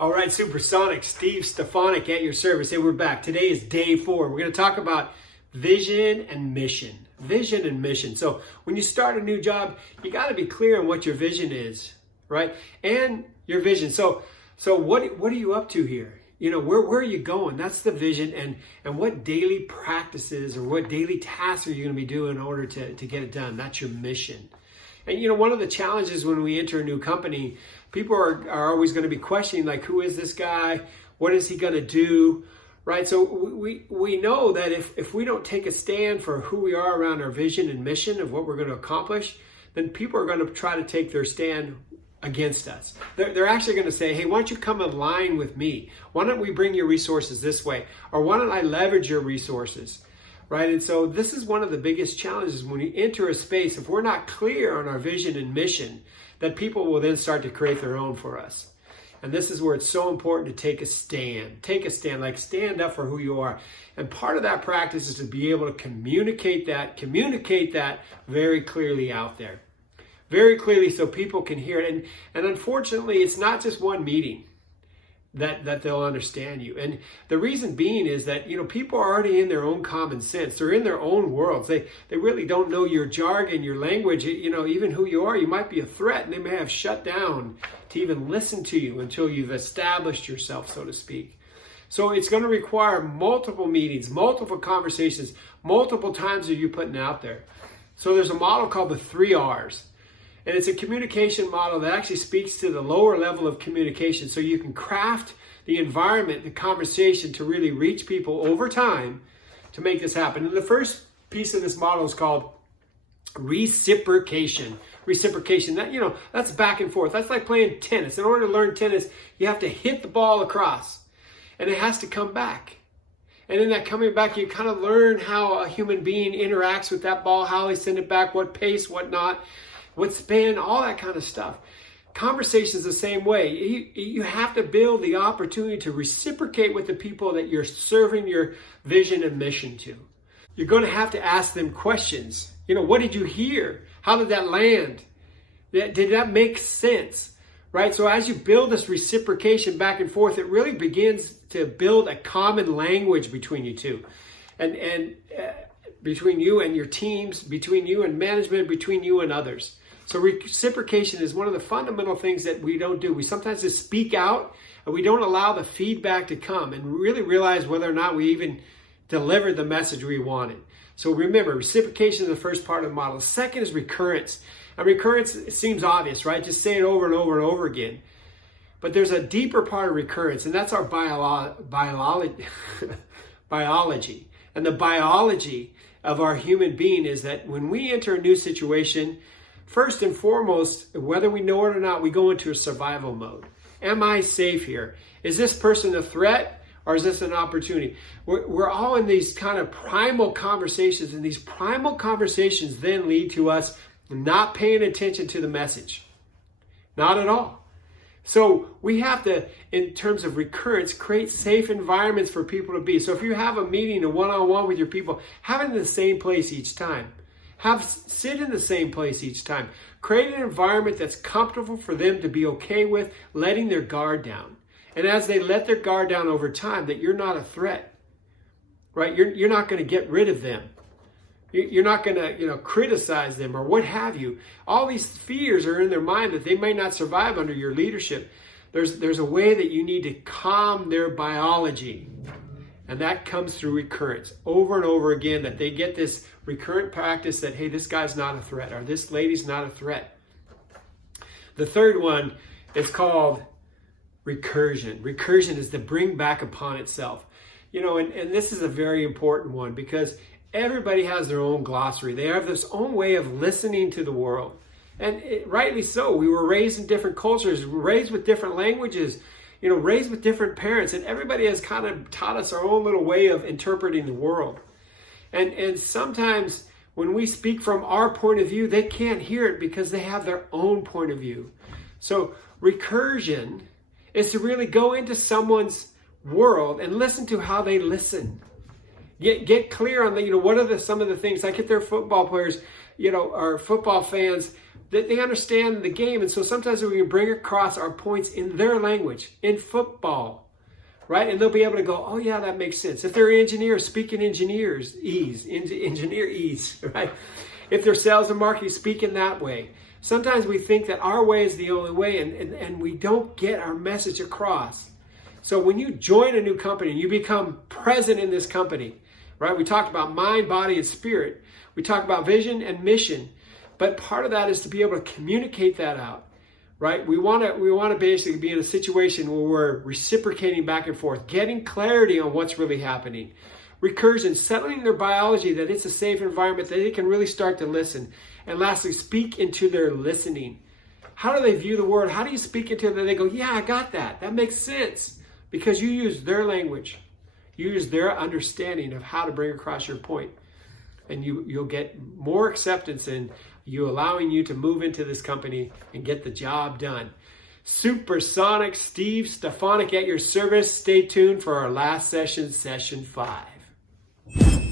All right, Supersonic, Steve Stefanik at your service. Hey, we're back. Today is day 4. We're going to talk about vision and mission. Vision and mission. So when you start a new job, you got to be clear on what your vision is, right? And your vision. So what are you up to here? You know, where are you going? That's the vision. And what daily practices or what daily tasks are you going to be doing in order to get it done? That's your mission. And you know, one of the challenges when we enter a new company, people are always going to be questioning, like, who is this guy? What is he going to do? Right? So we know that if we don't take a stand for who we are around our vision and mission of what we're going to accomplish, then people are going to try to take their stand against us. They're actually going to say, hey, why don't you come in line with me? Why don't we bring your resources this way? Or why don't I leverage your resources? Right? And so this is one of the biggest challenges when we enter a space. If we're not clear on our vision and mission, that people will then start to create their own for us. And this is where it's so important to take a stand. Take a stand, like stand up for who you are. And part of that practice is to be able to communicate that very clearly out there. Very clearly so people can hear it. And unfortunately, it's not just one meeting that they'll understand you. And the reason being is that, you know, people are already in their own common sense. They're in their own worlds. They really don't know your jargon, your language, you know, even who you are. You might be a threat, and they may have shut down to even listen to you until you've established yourself, so to speak. So it's going to require multiple meetings, multiple conversations, multiple times that you're putting out there. So there's a model called the 3 R's. And it's a communication model that actually speaks to the lower level of communication, so you can craft the environment, the conversation to really reach people over time to make this happen. And the first piece of this model is called reciprocation. Reciprocation, that, you know, that's back and forth. That's like playing tennis. In order to learn tennis, you have to hit the ball across, and it has to come back. And in that coming back, you kind of learn how a human being interacts with that ball, how they send it back, what pace, what not, what spin, all that kind of stuff. Conversation is the same way. You have to build the opportunity to reciprocate with the people that you're serving your vision and mission to. You're going to have to ask them questions. You know, what did you hear? How did that land? Did that make sense? Right? So as you build this reciprocation back and forth, it really begins to build a common language between you two. And between you and your teams, between you and management, between you and others. So reciprocation is one of the fundamental things that we don't do. We sometimes just speak out, and we don't allow the feedback to come and really realize whether or not we even delivered the message we wanted. So remember, reciprocation is the first part of the model. The second is recurrence. And recurrence, it seems obvious, right? Just say it over and over and over again. But there's a deeper part of recurrence, and that's our biology. And the biology of our human being is that when we enter a new situation, first and foremost, whether we know it or not, we go into a survival mode. Am I safe here? Is this person a threat, or is this an opportunity? We're all in these kind of primal conversations, and these primal conversations then lead to us not paying attention to the message. Not at all. So we have to, in terms of recurrence, create safe environments for people to be. So if you have a meeting, a one-on-one with your people, have it in the same place each time. Sit in the same place each time. Create an environment that's comfortable for them to be okay with letting their guard down. And as they let their guard down over time, that you're not a threat, right? You're not going to get rid of them. You're not going to, criticize them or what have you. All these fears are in their mind that they may not survive under your leadership. There's a way that you need to calm their biology. And that comes through recurrence over and over again, that they get this recurrent practice that, hey, this guy's not a threat, or this lady's not a threat. The third one is called recursion. Recursion is to bring back upon itself. You know, and this is a very important one, because everybody has their own glossary. They have this own way of listening to the world. And rightly so. We were raised in different cultures, raised with different languages, raised with different parents, and everybody has kind of taught us our own little way of interpreting the world. And sometimes when we speak from our point of view, they can't hear it because they have their own point of view. So recursion is to really go into someone's world and listen to how they listen. Get clear on what are some of the things, like if they're football players, or football fans, They understand the game, and so sometimes we can bring across our points in their language, in football, right? And they'll be able to go, oh yeah, that makes sense. If they're engineers, speak in engineer ease, right? If they're sales and marketing, speak in that way. Sometimes we think that our way is the only way, and we don't get our message across. So when you join a new company, you become present in this company, right? We talked about mind, body, and spirit. We talked about vision and mission. But part of that is to be able to communicate that out, right? We want to basically be in a situation where we're reciprocating back and forth, getting clarity on what's really happening. Recursion, settling their biology that it's a safe environment, that they can really start to listen. And lastly, speak into their listening. How do they view the word? How do you speak into it that they go, yeah, I got that. That makes sense. Because you use their language. You use their understanding of how to bring across your point. And you'll get more acceptance in you allowing you to move into this company and get the job done. Supersonic Steve Stefanik at your service. Stay tuned for our last session, session 5.